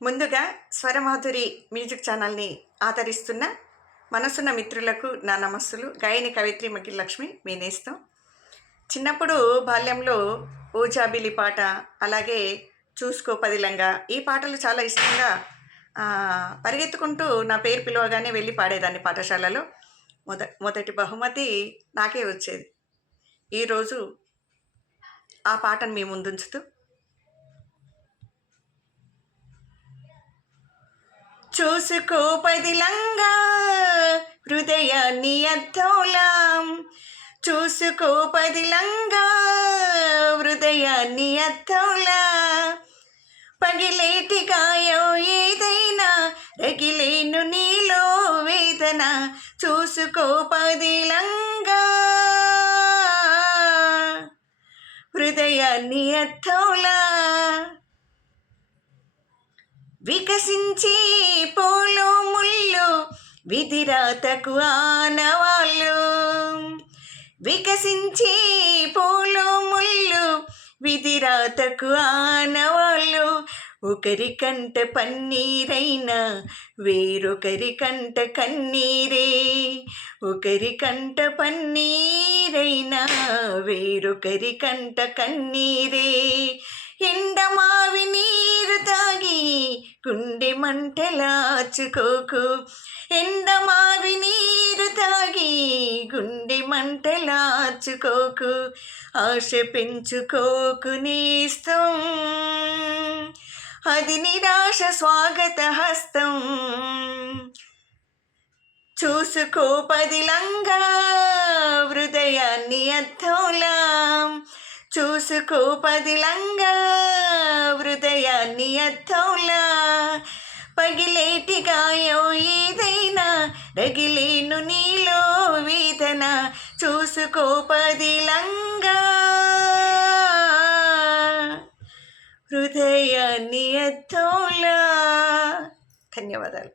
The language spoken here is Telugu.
ముందుగా స్వరమాధురి మ్యూజిక్ ఛానల్ని ఆదరిస్తున్న మనసున్న మిత్రులకు నా నమస్సులు. గాయని కవిత్రి మకిల్ లక్ష్మి, మీ నేస్తం. చిన్నప్పుడు బాల్యంలో ఓజాబిలి పాట, అలాగే చూసుకో పదిలంగా, ఈ పాటలు చాలా ఇష్టంగా పరిగెత్తుకుంటూ నా పేరు పిలవగానే వెళ్ళి పాడేదాన్ని పాఠశాలలో. మొదటి బహుమతి నాకే వచ్చేది. ఈరోజు ఆ పాటను మీ ముందుంచుతూ, చూసుకో పదిలంగా హృదయాన్ని అద్దోలా, చూసుకో పదిలంగా హృదయాన్ని అద్దోలా, పగిలేటి గాయం ఏదైనా రగిలేను నీలో వేదన, చూసుకో పదిలంగా హృదయాన్ని అద్దోలా, వికసించి పూలు ముళ్ళు విధిరాతకు ఆనవాళ్ళు, వికసించి పూలు ముళ్ళు విధిరాతకు ఆనవాళ్ళు, ఒకరి కంట పన్నీరైనా వేరొకరి కంట కన్నీరే, ఒకరి కంట పన్నీరైనా వేరొకరి కంట కన్నీరే, ఎండమావి నీరు తాగి గుండె మంటలాచుకోకు, ఎండమావి నీరు తాగి గుండె మంటలాచుకోకు, ఆశ పెంచుకోకు నేస్తం, అది నిరాశ స్వాగత హస్తం, చూసుకో పదిలంగా హృదయాన్ని అద్దోలా, చూసుకో పదిలంగా హృదయాన్ని అద్దోలా, పగిలేటి గాయం ఏదైనా రగిలేను నీలో వేదన, చూసుకో పదిలంగా హృదయాన్ని అద్దోలా. ధన్యవాదాలు.